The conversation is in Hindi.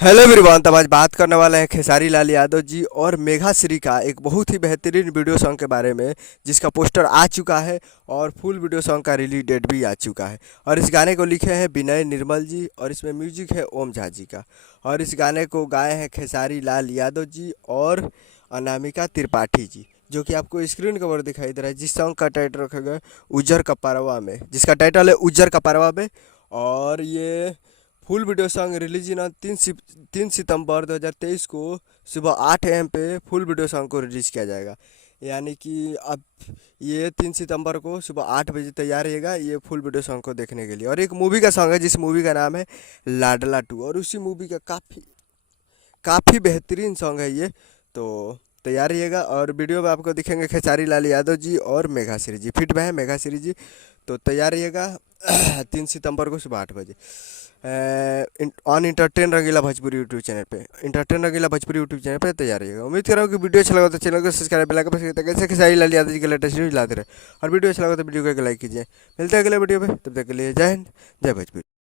Hello everyone. तब आज बात करने वाले हैं खेसारी लाल यादव जी और मेघा श्री का एक बहुत ही बेहतरीन वीडियो सॉन्ग के बारे में, जिसका पोस्टर आ चुका है और फुल वीडियो सॉन्ग का रिलीज डेट भी आ चुका है। और इस गाने को लिखे हैं विनय निर्मल जी और इसमें म्यूजिक है ओम झा जी का। और इस गाने को गाए हैं खेसारी लाल यादव जी और अनामिका त्रिपाठी जी, जो कि आपको स्क्रीन कवर दिखाई दे रहा है। जिस सॉन्ग का टाइटल रखा गया है उज्जर कपरवा में, जिसका टाइटल है उज्जर कपरवा में। और ये फुल वीडियो सॉन्ग रिलीज ना 3 सितंबर 2023 को सुबह 8 AM पे फुल वीडियो सॉन्ग को रिलीज किया जाएगा। यानी कि अब ये 3 सितंबर को सुबह 8 बजे तैयार रहेगा ये फुल वीडियो सॉन्ग को देखने के लिए। और एक मूवी का सॉन्ग है जिस मूवी का नाम है लाडला टू, और उसी मूवी का काफ़ी काफ़ी बेहतरीन सॉन्ग है ये। तो तैयार रहिएगा। और वीडियो में आपको दिखेंगे खेसारी लाल यादव जी और मेघा श्री जी, फिट में है मेघा श्री जी। तो तैयार रहिएगा 3 सितंबर को सुबह 8 बजे on entertain Rangila Bhojpuri YouTube channel पे, entertain Rangila Bhojpuri YouTube channel पे तैयार रहिएगा। उम्मीद कर रहा हूँ कि वीडियो अच्छा लगा तो चैनल को सब्सक्राइब बेल आइकन प्रेस करके कैसे खेसारी लाल यादव जी के लेटेस्ट न्यूज लाते रहे। और वीडियो अच्छा लगा तो वीडियो को लाइक कीजिए। मिलते हैं अगले वीडियो पे, तब तक के लिए जय हिंद, जय भोजपुरी।